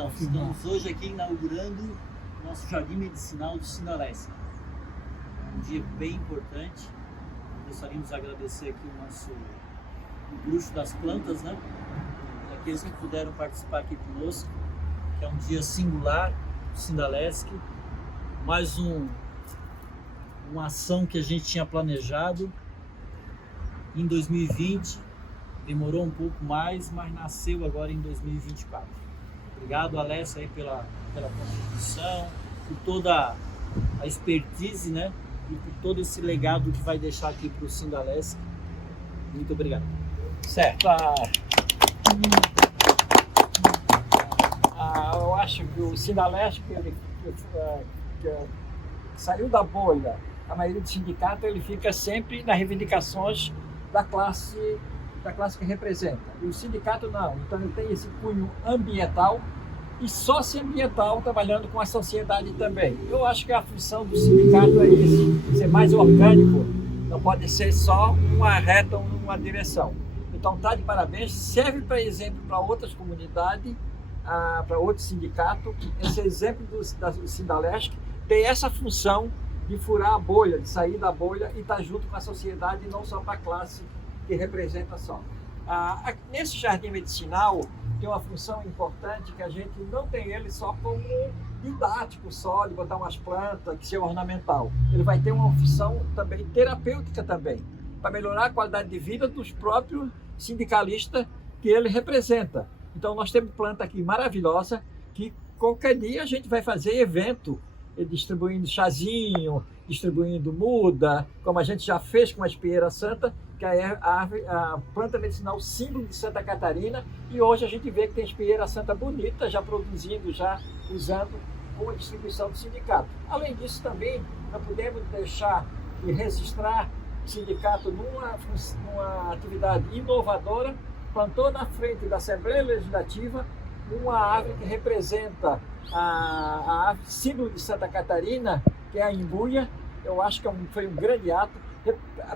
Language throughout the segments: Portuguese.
Então, estamos hoje aqui inaugurando o nosso Jardim Medicinal do Sindalesc. Um dia bem importante. Gostaríamos de agradecer aqui o Bruxo das Plantas, né? E aqueles que puderam participar aqui conosco, que é um dia singular do Sindalesc. Mais uma ação que a gente tinha planejado em 2020. Demorou um pouco mais, mas nasceu agora em 2024. Obrigado, Alessia, aí pela contribuição, por toda a expertise, né? E por todo esse legado que vai deixar aqui para o Sindalesc. Muito obrigado. Certo. Eu acho que o Sindalesc, que saiu da bolha, a maioria do sindicato, ele fica sempre nas reivindicações da classe que representa. E o sindicato não. Então ele tem esse cunho ambiental e socioambiental, trabalhando com a sociedade também. Eu acho que a função do sindicato é isso, ser mais orgânico, não pode ser só uma reta ou uma direção. Então tá de parabéns, serve para exemplo para outras comunidades, para outros sindicatos. Esse exemplo do Sindalesc tem essa função de furar a bolha, de sair da bolha e estar junto com a sociedade, e não só para a classe que representa só. Nesse jardim medicinal tem uma função importante, que a gente não tem ele só como didático, só de botar umas plantas, que seja ornamental. Ele vai ter uma função também terapêutica também, para melhorar a qualidade de vida dos próprios sindicalistas que ele representa. Então nós temos planta aqui maravilhosa, que qualquer dia a gente vai fazer evento, distribuindo chazinho, distribuindo muda, como a gente já fez com a espinheira santa, que é a planta medicinal símbolo de Santa Catarina, e hoje a gente vê que tem espinheira santa bonita, já produzindo, já usando com a distribuição do sindicato. Além disso também, não podemos deixar de registrar o sindicato numa atividade inovadora, plantou na frente da Assembleia Legislativa uma árvore que representa a árvore símbolo de Santa Catarina, que é a imbuia. Eu acho que foi um grande ato.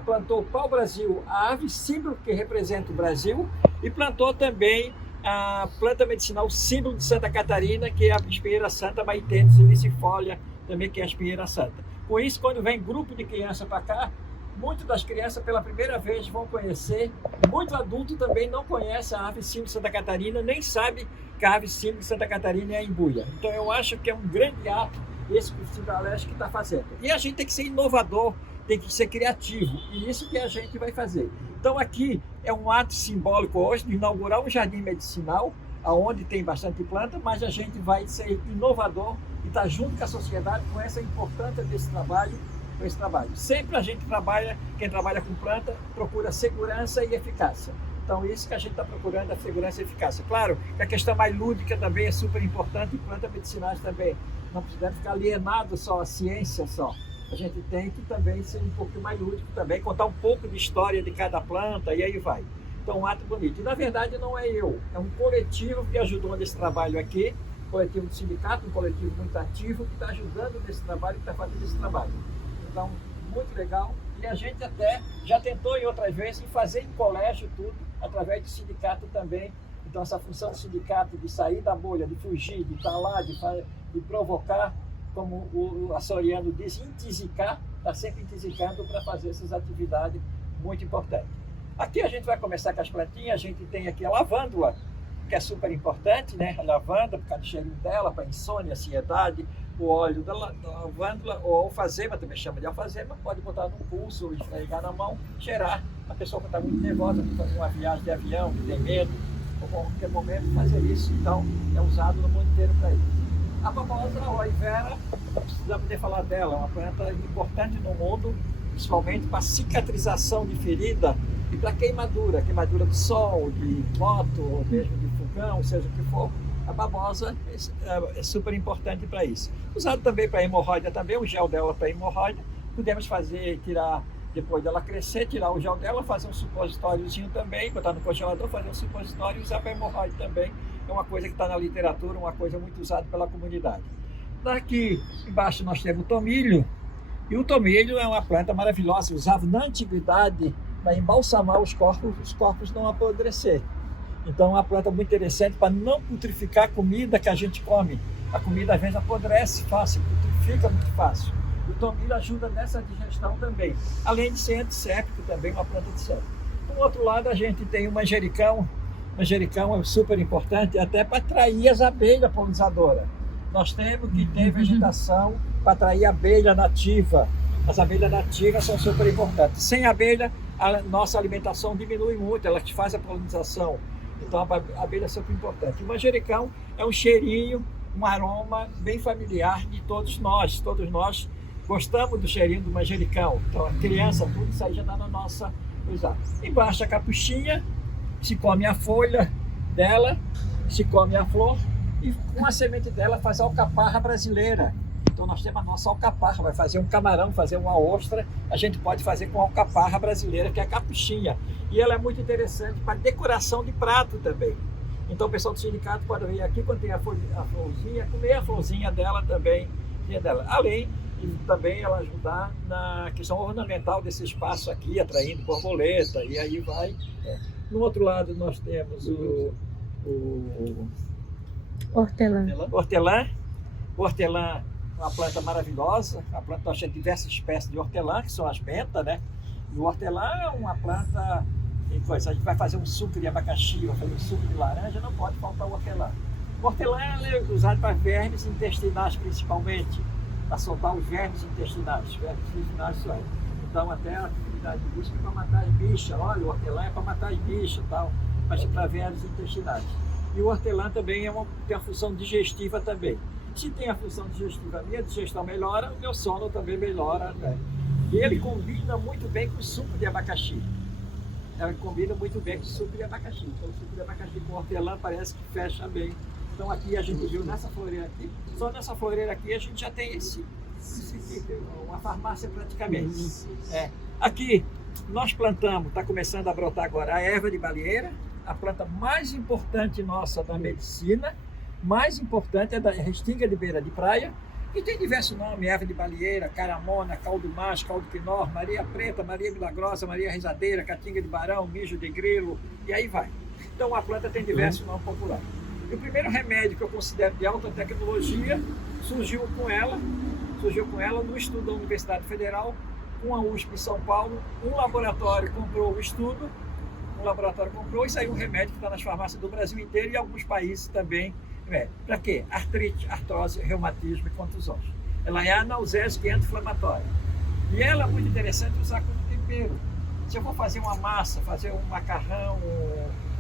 Plantou o pau-brasil, a árvore símbolo que representa o Brasil, e plantou também a planta medicinal símbolo de Santa Catarina, que é a espinheira santa Maitensis licifolia, também que é a espinheira santa. Com isso, quando vem grupo de crianças para cá, muitas das crianças pela primeira vez vão conhecer, muito adulto também não conhece a árvore símbolo de Santa Catarina, nem sabe que a árvore símbolo de Santa Catarina é a imbuia. Então eu acho que é um grande ato esse que o Sindalesc está fazendo. E a gente tem que ser inovador, tem que ser criativo, e isso que a gente vai fazer. Então aqui é um ato simbólico hoje de inaugurar um jardim medicinal, onde tem bastante planta, mas a gente vai ser inovador e estar junto com a sociedade com essa importância desse trabalho, com esse trabalho. Sempre a gente trabalha, quem trabalha com planta, procura segurança e eficácia. Então isso que a gente está procurando, a segurança e eficácia. Claro que a questão mais lúdica também é super importante, e plantas medicinais também. Não precisamos ficar alienados só à ciência só. A gente tem que também ser um pouco mais lúdico também, contar um pouco de história de cada planta, e aí vai. Então, um ato bonito. E, na verdade, não é eu, é um coletivo que ajudou nesse trabalho aqui, um coletivo do sindicato, um coletivo muito ativo, que está ajudando nesse trabalho, que está fazendo esse trabalho. Então, muito legal. E a gente até já tentou em outras vezes fazer em colégio tudo, através do sindicato também. Então, essa função do sindicato de sair da bolha, de fugir, de estar lá, de provocar, como o açoriano diz, intisicar, está sempre intisicando para fazer essas atividades muito importantes. Aqui a gente vai começar com as plantinhas. A gente tem aqui a lavândula, que é super importante, né? A lavanda, por causa do cheirinho dela, para insônia, ansiedade, o óleo da lavândula, ou alfazema, também chama de alfazema, pode botar no pulso, ou esfregar na mão, cheirar. A pessoa que está muito nervosa, para fazer uma viagem de avião, que tem medo, ou a qualquer momento fazer isso, então é usado no mundo inteiro para isso. A famosa aloe vera, não precisamos nem falar dela, é uma planta importante no mundo, principalmente para cicatrização de ferida e para queimadura do sol, de moto, ou mesmo de fogão, seja o que for. A babosa é super importante para isso. Usado também para hemorroida, também o gel dela para hemorroida. Podemos fazer, tirar, depois dela crescer, tirar o gel dela, fazer um supositóriozinho também, botar no congelador, fazer um supositório e usar para hemorroida também. É uma coisa que está na literatura, uma coisa muito usada pela comunidade. Daqui embaixo nós temos o tomilho, e o tomilho é uma planta maravilhosa, usada na antiguidade para embalsamar os corpos não apodrecer. Então é uma planta muito interessante para não putrificar a comida que a gente come. A comida às vezes apodrece fácil, putrifica muito fácil. O tomilho ajuda nessa digestão também, além de ser antisséptico também, uma planta antisséptica. Do outro lado a gente tem o manjericão. O manjericão é super importante até para atrair as abelhas polinizadoras. Nós temos que ter vegetação para atrair a abelha nativa. As abelhas nativas são super importantes. Sem abelha, a nossa alimentação diminui muito, ela faz a polinização. Então a abelha é super importante. O manjericão é um cheirinho, um aroma bem familiar de todos nós. Todos nós gostamos do cheirinho do manjericão. Então a criança, tudo isso aí já está na nossa coisa. Embaixo a capuchinha, se come a folha dela, se come a flor e com a semente dela faz a alcaparra brasileira. Então nós temos a nossa alcaparra, vai fazer um camarão, fazer uma ostra, a gente pode fazer com a alcaparra brasileira, que é a capuchinha. E ela é muito interessante para decoração de prato também. Então o pessoal do sindicato pode vir aqui quando tem a florzinha, comer a florzinha dela também, além de também ela ajudar na questão ornamental desse espaço aqui, atraindo borboleta, e aí vai. No outro lado nós temos o hortelã. O hortelã é uma planta maravilhosa. A planta, nós temos diversas espécies de hortelã, que são as mentas, né? E o hortelã é uma planta, a gente vai fazer um suco de abacaxi, vai fazer um suco de laranja, não pode faltar o hortelã. O hortelã é usado para vermes intestinais principalmente, para soltar os vermes intestinais, Então até a atividade de busca é para matar as bichas. Olha, o hortelã é para matar as bichas, tal, mas para vermes intestinais. E o hortelã também tem a função digestiva também. Se tem a função digestiva, a minha digestão melhora, o meu sono também melhora, né? E ele combina muito bem com o suco de abacaxi. Ele combina muito bem com o suco de abacaxi. Então o suco de abacaxi com hortelã parece que fecha bem. Então aqui a gente viu nessa floreira aqui, só nessa floreira aqui a gente já tem esse aqui, uma farmácia praticamente. Aqui nós plantamos, está começando a brotar agora a erva de baleeira, a planta mais importante nossa da medicina, mais importante é da restinga de beira de praia, e tem diversos nomes: erva de baleeira, caramona, caldo macho, caldo quinor, Maria Preta, Maria Milagrosa, Maria Rezadeira, catinga de barão, mijo de grilo, e aí vai. Então a planta tem diversos nomes populares. E o primeiro remédio que eu considero de alta tecnologia surgiu com ela no estudo da Universidade Federal, com a USP em São Paulo. Um laboratório comprou o estudo, e saiu um remédio que está nas farmácias do Brasil inteiro e alguns países também. Para quê? Artrite, artrose, reumatismo e contusões. Ela é analgésica e anti-inflamatória. E ela é muito interessante usar como tempero. Se eu vou fazer uma massa, fazer um macarrão,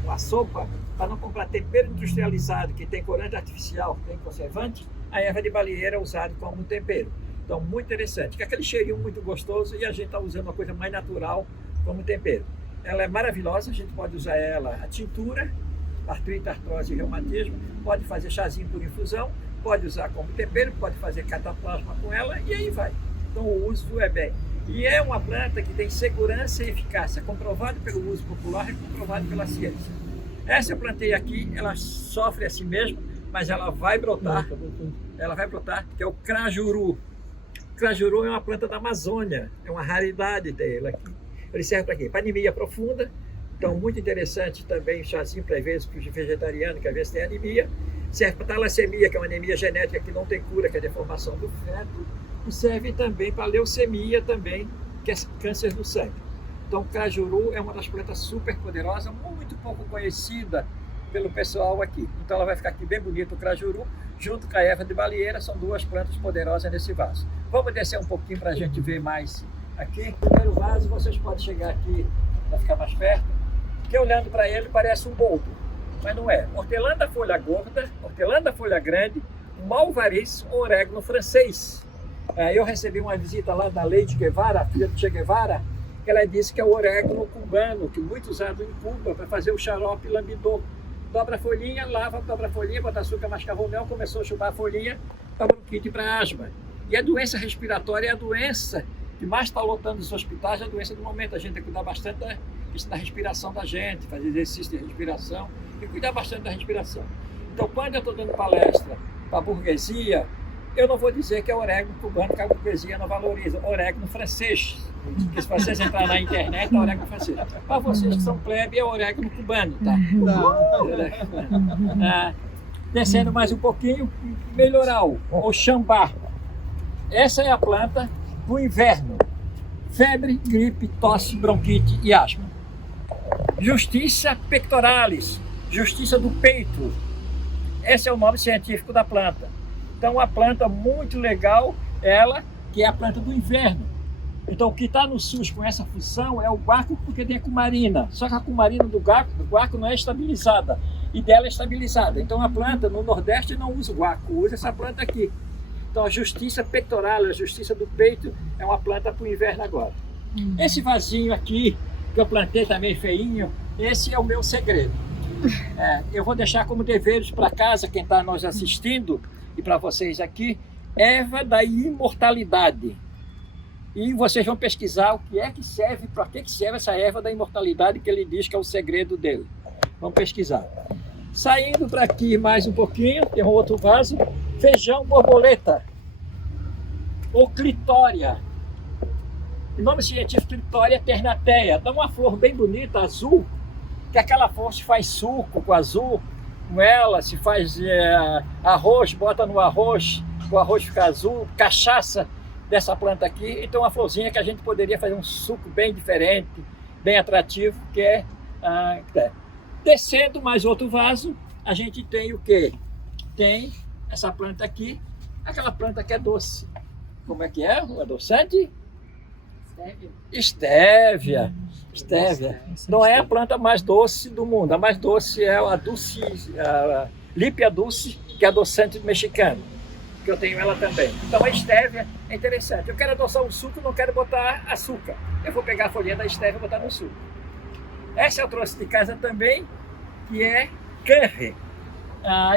uma sopa, para não comprar tempero industrializado, que tem corante artificial, que tem conservante, a erva de baleeira é usada como tempero. Então, muito interessante. Que é aquele cheirinho muito gostoso e a gente está usando uma coisa mais natural como tempero. Ela é maravilhosa, a gente pode usar ela, a tintura, artrite, artrose e reumatismo, pode fazer chazinho por infusão, pode usar como tempero, pode fazer cataplasma com ela e aí vai. Então o uso é bem. E é uma planta que tem segurança e eficácia, comprovado pelo uso popular e comprovado pela ciência. Essa eu plantei aqui, ela sofre assim mesmo, mas ela vai brotar, que é o crajuru. O crajuru é uma planta da Amazônia, é uma raridade dele aqui. Ele serve para quê? Para anemia profunda. Então, muito interessante também o chazinho para vezes para os vegetarianos, que às vezes tem anemia. Serve para talassemia, que é uma anemia genética que não tem cura, que é a deformação do feto. E serve também para leucemia também, que é câncer do sangue. Então, o crajuru é uma das plantas super poderosas, muito pouco conhecida pelo pessoal aqui. Então, ela vai ficar aqui bem bonita, o crajuru, junto com a erva de baleeira, são duas plantas poderosas nesse vaso. Vamos descer um pouquinho para a gente ver mais aqui. No primeiro vaso, vocês podem chegar aqui para ficar mais perto, que olhando para ele parece um boldo, mas não é. Hortelã da folha gorda, hortelã da folha grande, malvaris, orégano francês. Eu recebi uma visita lá da Lady Guevara, a filha do Che Guevara, que ela disse que é o orégano cubano, que muito usado em Cuba para fazer o xarope lambidô. Dobra a folhinha, lava, dobra a folhinha, bota açúcar, mascavo mel, começou a chupar a folhinha para bronquite e para asma. E a doença respiratória é a doença que mais está lotando os hospitais, é a doença do momento. A gente tem que cuidar bastante da respiração da gente, fazer exercício de respiração e cuidar bastante da respiração. Então, quando eu estou dando palestra para a burguesia, Eu não vou dizer que é orégano cubano, que a burguesia não valoriza. Orégano francês. Porque se vocês entrarem na internet, é orégano francês. Para vocês que são plebe, é orégano cubano, tá? Descendo mais um pouquinho, melhoral, ou chambá. Essa é a planta do inverno. Febre, gripe, tosse, bronquite e asma. Justiça pectoralis, justiça do peito. Esse é o nome científico da planta. Então, uma planta muito legal, ela que é a planta do inverno. Então, o que está no SUS com essa função é o guaco, porque tem a cumarina. Só que a cumarina do guaco não é estabilizada, e dela é estabilizada. Então, a planta no Nordeste não usa o guaco, usa essa planta aqui. Então, a justiça pectoral, a justiça do peito, é uma planta para o inverno agora. Esse vasinho aqui, que eu plantei também feinho, esse é o meu segredo. Eu vou deixar como deveres para casa, quem está nos assistindo, e para vocês aqui, erva da imortalidade. E vocês vão pesquisar o que é que serve, para que serve essa erva da imortalidade, que ele diz que é o segredo dele. Vamos pesquisar. Saindo para aqui mais um pouquinho, tem um outro vaso, feijão borboleta, ou clitória. O nome científico clitória ternateia. Dá uma flor bem bonita, azul, que aquela flor se faz suco com azul, com ela se faz arroz, bota no arroz, o arroz fica azul, cachaça dessa planta aqui. Então uma florzinha que a gente poderia fazer um suco bem diferente, bem atrativo, que é... Descendo mais outro vaso, a gente tem o quê? Tem essa planta aqui, aquela planta que é doce. Como é que é? O adoçante? Estévia. Estévia. Não é a planta mais doce do mundo. A mais doce é a dulce, a lípia dulce, que é adoçante mexicano, que eu tenho ela também. Então a estévia é interessante. Eu quero adoçar um suco, não quero botar açúcar. Eu vou pegar a folhinha da estévia e botar no suco. Essa eu trouxe de casa também, que é curry.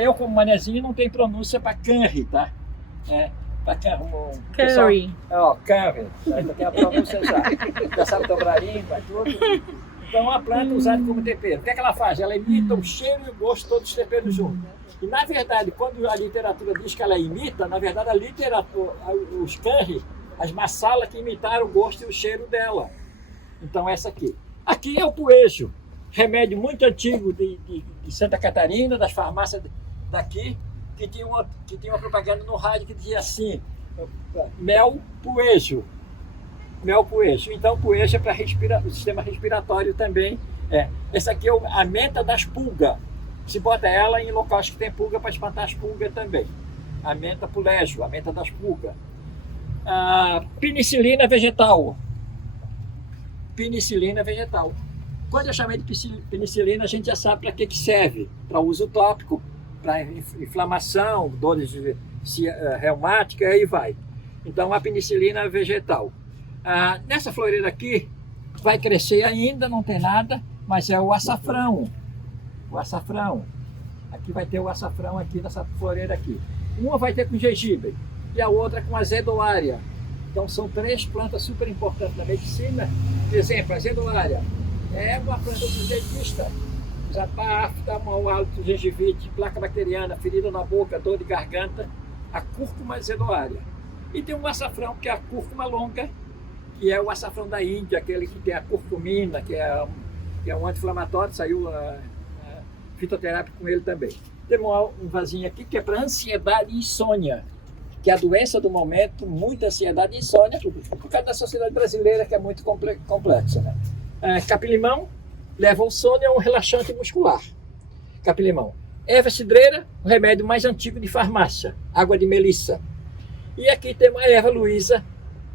Eu, como manezinho, não tenho pronúncia para curry, tá? Curry. Curry. Ainda tem a pronúncia já sabe dobrar língua, tudo. Então, a planta usada como tempero. O que é que ela faz? Ela imita o cheiro e o gosto, todos os temperos juntos. E, na verdade, quando a literatura diz que ela imita, na verdade, a literatura, os curry, as massalas que imitaram o gosto e o cheiro dela. Então, essa aqui. Aqui é o poejo, remédio muito antigo de Santa Catarina, das farmácias daqui, que tinha uma propaganda no rádio que dizia assim, mel poejo. Mel poejo. Então, poejo é para o sistema respiratório também. Essa aqui é a menta das pulgas. Se bota ela em locais que tem pulga para espantar as pulgas também. A menta pulejo, a menta das pulgas. A penicilina vegetal. Penicilina vegetal. Quando eu chamei de penicilina, a gente já sabe para que serve. Para uso tópico, para inflamação, dores reumáticas, aí vai. Então, a penicilina vegetal. Nessa floreira aqui, vai crescer ainda, não tem nada, mas é o açafrão. O açafrão. Aqui vai ter o açafrão aqui nessa floreira aqui. Uma vai ter com gengibre e a outra com azedoária. Então são três plantas super importantes na medicina. Por exemplo, a azedoária é uma planta do dentista. Já para afta, mau hálito, gengivite, placa bacteriana, ferida na boca, dor de garganta. A cúrcuma azedoária. E tem um açafrão que é a cúrcuma longa, que é o açafrão da Índia, aquele que tem a curcumina, que é um anti-inflamatório, saiu a fitoterápico com ele também. Tem um vasinho aqui que é para ansiedade e insônia, que é a doença do momento, muita ansiedade e insônia, por causa da sociedade brasileira, que é muito complexa. Né? Capim-limão leva ao sono e é um relaxante muscular. Capim-limão. Erva cidreira, o remédio mais antigo de farmácia, água de melissa. E aqui tem uma erva luísa,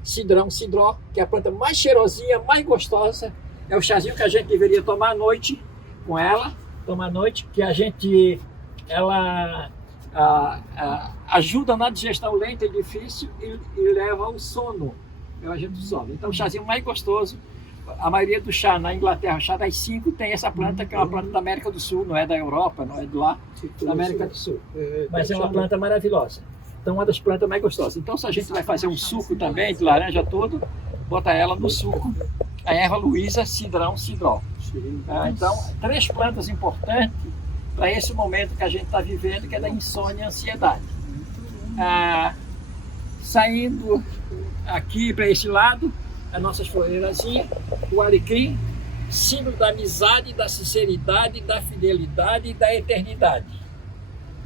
cidró, que é a planta mais cheirosinha, mais gostosa. É o chazinho que a gente deveria tomar à noite com ela, que a gente, ela ajuda na digestão lenta e difícil e leva ao sono, leva a gente ao sono. Então o chazinho mais gostoso, a maioria do chá na Inglaterra, o chá das 5 tem essa planta, que é uma planta da América do Sul, não é da Europa, não é de lá, da América do Sul, mas é uma planta maravilhosa. Então uma das plantas mais gostosas. Então se a gente vai fazer um suco também de laranja todo, bota ela no suco, a erva luísa, cidró. Então, 3 plantas importantes para esse momento que a gente está vivendo, que é da insônia e ansiedade. Saindo aqui para esse lado, as nossas floreirazinhas, o alecrim, símbolo da amizade, da sinceridade, da fidelidade e da eternidade.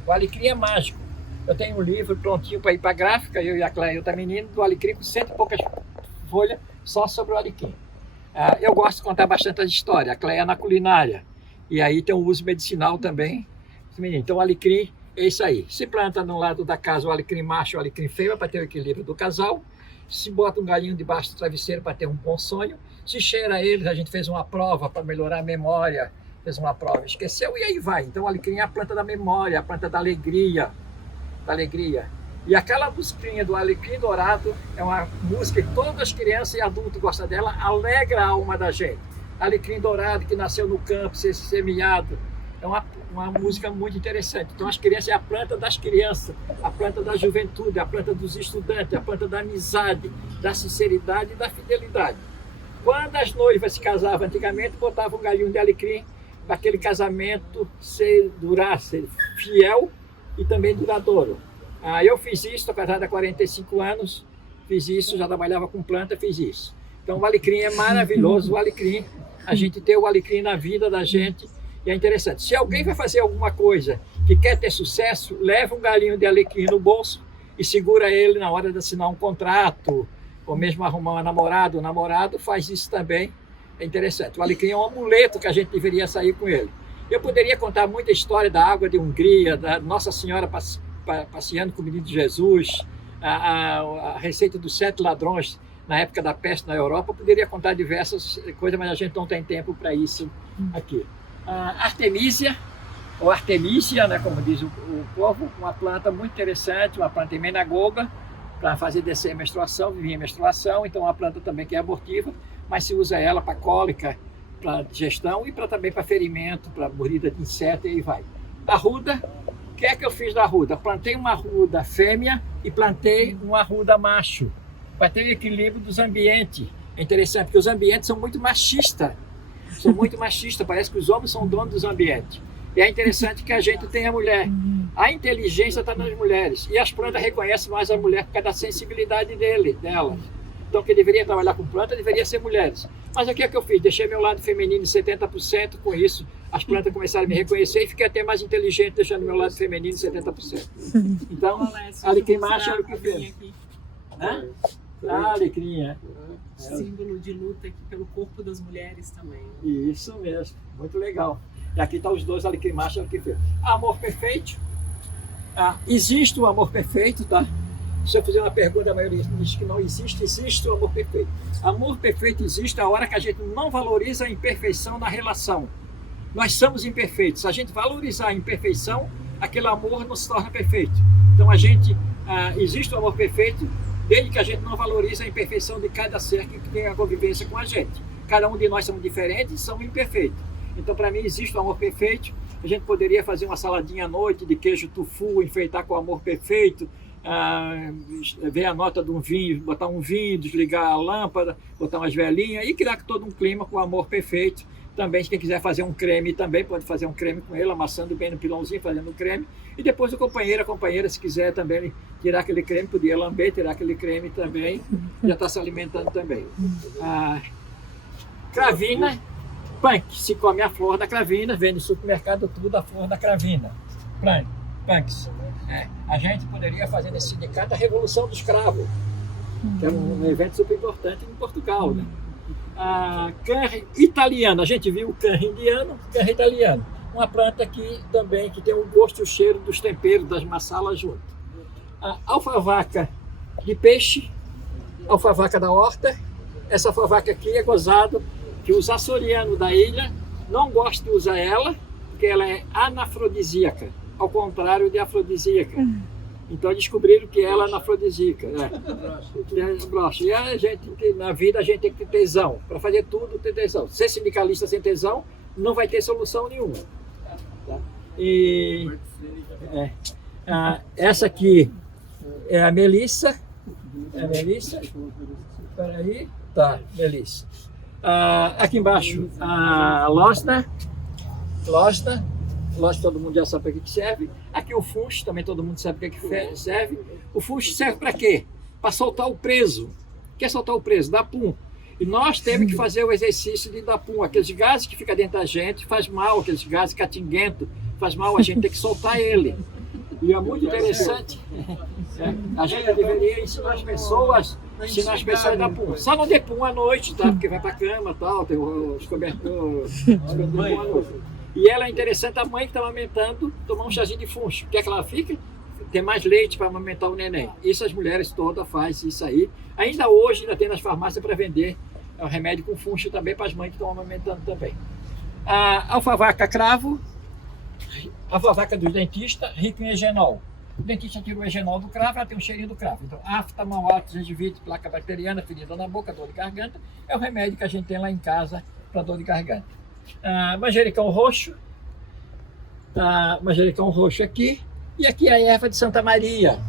O alecrim é mágico. Eu tenho um livro prontinho para ir para a gráfica, eu e a Cléia, outra menina, do alecrim com 100 e poucas folhas só sobre o alecrim. Eu gosto de contar bastante a história, a Cléia na culinária, e aí tem um uso medicinal também. Então o alecrim é isso aí. Se planta no lado da casa o alecrim macho e o alecrim fêmea para ter o equilíbrio do casal. Se bota um galinho debaixo do travesseiro para ter um bom sonho. Se cheira eles, a gente fez uma prova para melhorar a memória, fez uma prova, esqueceu e aí vai. Então o alecrim é a planta da memória, a planta da alegria. E aquela musiquinha do alecrim dourado é uma música que todas as crianças e adultos gostam dela, alegra a alma da gente. Alecrim dourado que nasceu no campo, semeado, é uma música muito interessante. Então as crianças é a planta das crianças, a planta da juventude, a planta dos estudantes, a planta da amizade, da sinceridade e da fidelidade. Quando as noivas se casavam antigamente, botavam um galinho de alecrim para aquele casamento durar, ser fiel e também duradouro. Eu fiz isso, estou casado há 45 anos, fiz isso, já trabalhava com planta, fiz isso. Então o alecrim é maravilhoso, o alecrim, a gente ter o alecrim na vida da gente, e é interessante. Se alguém vai fazer alguma coisa que quer ter sucesso, leva um galinho de alecrim no bolso e segura ele na hora de assinar um contrato, ou mesmo arrumar uma namorada, o namorado faz isso também, é interessante. O alecrim é um amuleto que a gente deveria sair com ele. Eu poderia contar muita história da água de Hungria, da Nossa Senhora passeando com o menino Jesus, a receita dos 7 ladrões na época da peste na Europa. Eu poderia contar diversas coisas, mas a gente não tem tempo para isso aqui. Artemisia, ou Artemisia, né, como diz o povo, uma planta muito interessante, uma planta emenagoga, para fazer descer a menstruação, vir a menstruação, então uma planta também que é abortiva, mas se usa ela para cólica, para digestão e também para ferimento, para mordida de inseto e aí vai. Arruda, o que é que eu fiz da arruda? Plantei uma arruda fêmea e plantei uma arruda macho, para ter o equilíbrio dos ambientes. É interessante, porque os ambientes são muito machistas, parece que os homens são donos dos ambientes. E é interessante que a gente tenha mulher. A inteligência está nas mulheres, e as plantas reconhecem mais a mulher por causa da sensibilidade delas. Então, quem deveria trabalhar com planta deveria ser mulheres. Mas o que é que eu fiz? Deixei meu lado feminino em 70%, com isso as plantas começaram a me reconhecer e fiquei até mais inteligente, deixando meu lado feminino em 70%. Então, alecrim macho era o que fez. Alecrim, é. Símbolo de luta aqui pelo corpo das mulheres também. Isso mesmo, muito legal. E aqui estão os dois alecrim macho, alecrim fêmea. Amor perfeito. Existe o amor perfeito, tá? Se eu fizer uma pergunta, a maioria diz que não existe, existe o amor perfeito. Amor perfeito existe a hora que a gente não valoriza a imperfeição na relação. Nós somos imperfeitos. Se a gente valorizar a imperfeição, aquele amor não se torna perfeito. Então existe o amor perfeito desde que a gente não valoriza a imperfeição de cada ser que tem a convivência com a gente. Cada um de nós somos diferentes e somos imperfeitos. Então, para mim, existe o amor perfeito. A gente poderia fazer uma saladinha à noite de queijo tofu, enfeitar com o amor perfeito, ver a nota de um vinho, botar um vinho, desligar a lâmpada, botar umas velhinhas e criar todo um clima com o amor perfeito. Também, quem quiser fazer um creme também pode fazer um creme com ele, amassando bem no pilãozinho, fazendo um creme. E depois o companheiro, a companheira, se quiser também tirar aquele creme, podia lamber, tirar aquele creme também, já está se alimentando também. Cravina, punk, se come a flor da cravina, vende no supermercado tudo a flor da cravina. Punks. A gente poderia fazer nesse sindicato a Revolução dos Cravos, que é um evento super importante em Portugal, né? Canre italiana, a gente viu o canre indiano, canre italiano, uma planta que também que tem o gosto e o cheiro dos temperos, das massalas junto. Alfavaca de peixe, alfavaca da horta. Essa alfavaca aqui é gozado que os açorianos da ilha não gostam de usar ela, porque ela é anafrodisíaca, ao contrário de afrodisíaca. Então descobriram que ela é anafrodisíaca. E a gente, na vida a gente tem que ter tesão. Para fazer tudo, ter tesão. Ser sindicalista sem tesão não vai ter solução nenhuma. Tá? Essa aqui é a Melissa. Espera aí. Tá, Melissa. Aqui embaixo, a Losna, todo mundo já sabe para que serve. Aqui o funcho, também todo mundo sabe para que serve. O funcho serve para quê? para soltar o preso. Quer soltar o preso? Dá pum. E nós temos que fazer o exercício de dar pum. Aqueles gases que ficam dentro da gente faz mal, aqueles gases catinguentos, faz mal, a gente tem que soltar ele. E é muito interessante. A gente deveria ensinar as pessoas a dar pum. Só não dê pum à noite, tá? Porque vai para a cama e tal, tem os cobertores. E ela é interessante, a mãe que está amamentando, tomar um chazinho de funcho. Quer que ela fique? Tem mais leite para amamentar o neném. Isso as mulheres todas fazem isso aí. Ainda hoje, ainda tem nas farmácias para vender o remédio com funcho também para as mães que estão amamentando também. A alfavaca cravo, a alfavaca do dentista, rico em egenol. O dentista tira o egenol do cravo, ela tem um cheirinho do cravo. Então, afta, mal-alto, gengivite, placa bacteriana, ferida na boca, dor de garganta, é o remédio que a gente tem lá em casa para dor de garganta. Manjericão roxo, manjericão roxo aqui, e aqui a erva de Santa Maria.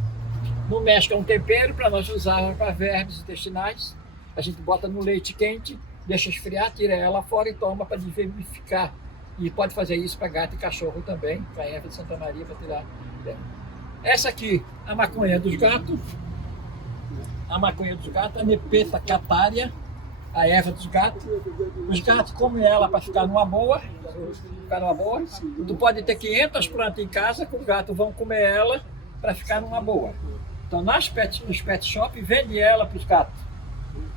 No México é um tempero para nós usarmos para vermes intestinais. A gente bota no leite quente, deixa esfriar, tira ela fora e toma para desvermificar. E pode fazer isso para gato e cachorro também, com a erva de Santa Maria para tirar. Essa aqui, a maconha dos gatos. A maconha dos gatos, a Nepeta catária, a erva dos gatos. Os gatos comem ela para ficar numa boa. Tu pode ter 500 plantas em casa que os gatos vão comer ela para ficar numa boa. Então, nos pet shop, vende ela para os gatos.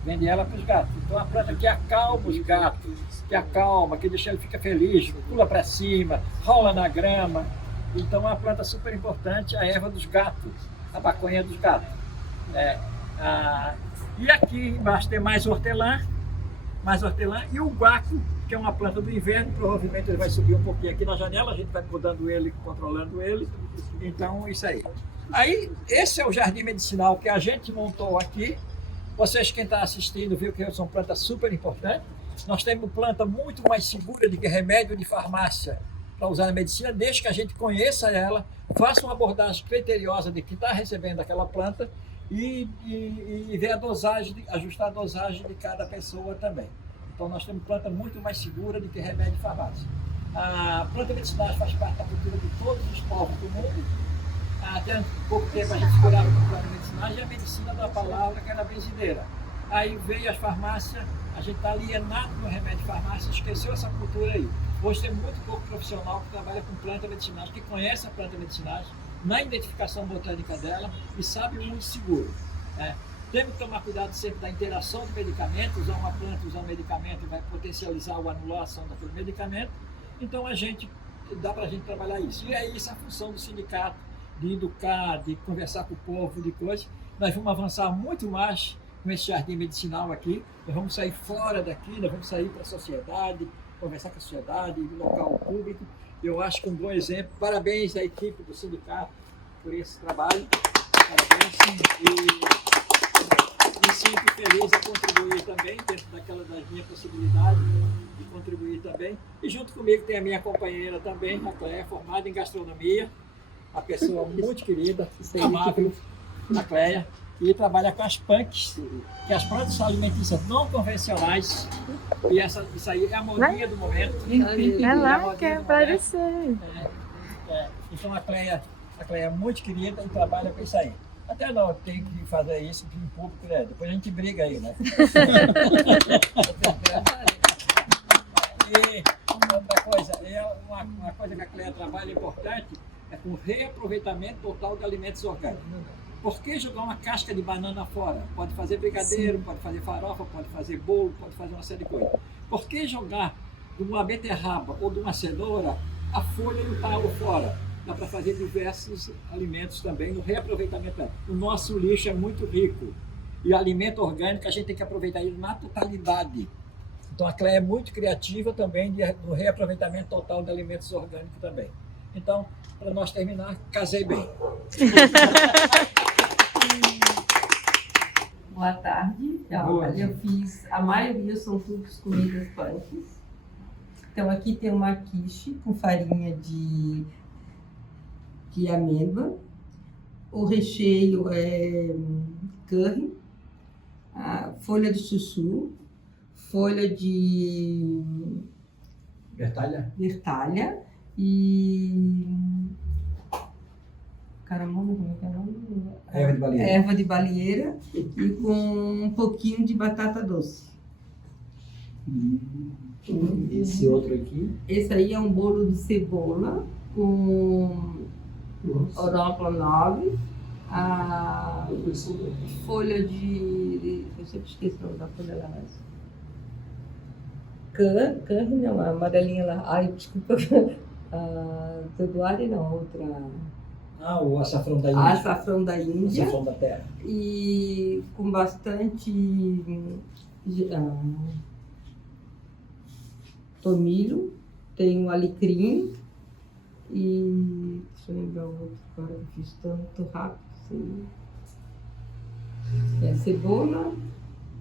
Vende ela para os gatos. Então, a planta que acalma os gatos, que acalma, que deixa ele fica feliz, pula para cima, rola na grama. Então, é uma planta super importante, a erva dos gatos, a maconha dos gatos. E aqui embaixo tem mais hortelã, e o guaco, que é uma planta do inverno, provavelmente ele vai subir um pouquinho aqui na janela, a gente vai mudando ele, controlando ele. Então, isso aí. Aí, esse é o jardim medicinal que a gente montou aqui. Vocês, quem está assistindo, viu que são plantas super importantes. Nós temos planta muito mais segura do que remédio de farmácia para usar na medicina, desde que a gente conheça ela, faça uma abordagem criteriosa de quem está recebendo aquela planta e ver a dosagem, ajustar a dosagem de cada pessoa também. Então, nós temos planta muito mais segura do que remédio de farmácia. A planta medicinal faz parte da cultura de todos os povos do mundo. Até pouco tempo a gente segurava com planta medicinal e a medicina da palavra, que era benzideira. Aí veio as farmácias, a gente está alienado no remédio de farmácia, esqueceu essa cultura aí. Hoje tem muito pouco profissional que trabalha com planta medicinal, que conhece a planta medicinal, na identificação botânica dela e sabe o uso seguro. Temos que tomar cuidado sempre da interação do medicamento, usar uma planta, usar um medicamento vai potencializar a anulação daquele medicamento. Então dá para a gente trabalhar isso. E é isso a função do sindicato, de educar, de conversar com o povo, de coisas. Nós vamos avançar muito mais com esse jardim medicinal aqui. Nós vamos sair fora daqui, nós vamos sair para a sociedade, conversar com a sociedade, no local público. Eu acho que um bom exemplo. Parabéns à equipe do sindicato por esse trabalho. Parabéns. E me sinto feliz a contribuir também, dentro das minhas possibilidades, de contribuir também. E junto comigo tem a minha companheira também, a Cléia, formada em gastronomia, uma pessoa muito querida, amável, a Cléia, e trabalha com as punks, que as plantas alimentícias não convencionais, e isso aí é a modinha do momento. Vai lá, quer aparecer. Então a Cléia é muito querida e trabalha com isso aí. Até não, tem que fazer isso em público, né? Depois a gente briga aí, né? E outra coisa, uma coisa que a Cléia trabalha importante é com o reaproveitamento total de alimentos orgânicos. Por que jogar uma casca de banana fora? Pode fazer brigadeiro, pode fazer farofa, pode fazer bolo, pode fazer uma série de coisas. Por que jogar de uma beterraba ou de uma cenoura a folha do talo fora? Dá para fazer diversos alimentos também no reaproveitamento. O nosso lixo é muito rico e o alimento orgânico a gente tem que aproveitar ele na totalidade. Então a Cléia é muito criativa também no reaproveitamento total de alimentos orgânicos também. Então, para nós terminar, casei bem. Boa tarde. Eu fiz, a maioria são tudo comidas punks. Então aqui tem uma quiche com farinha de amêndoa. O recheio é curry, folha de chuchu, folha de Bertalha. e caramulo, como é que é o nome? Erva de baleeira. Erva de baleeira e com um pouquinho de batata doce. Esse outro aqui. Esse aí é um bolo de cebola com orócola 9, a folha de... Eu sempre esqueço o nome da folha lá, mas... Curry, não, a amarelinha lá. Ai, desculpa. A Teduari não, outra. O açafrão da Índia. Açafrão da Índia. Açafrão da terra. E com bastante tomilho, tem o alecrim e deixa eu lembrar o outro agora, eu fiz tanto rápido. Assim. Cebola,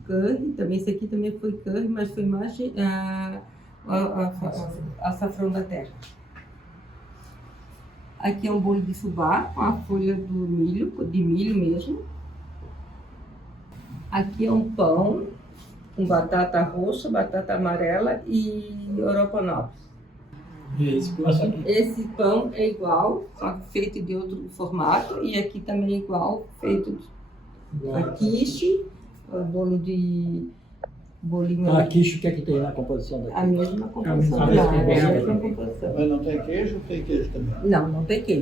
curry, também esse aqui também foi curry, mas foi mais açafrão da terra. Aqui é um bolo de fubá com a folha do milho, de milho mesmo. Aqui é um pão com batata roxa, batata amarela e oroconobis. E esse pão aqui? Esse pão é igual, só que feito de outro formato. E aqui também é igual, feito de quiche, bolo de bolinho. A quiche, o que é que tem na composição daqui? A mesma composição. A mesma Não, é a composição. mesma composição. Mas não tem queijo ou tem queijo também? Não, não tem queijo.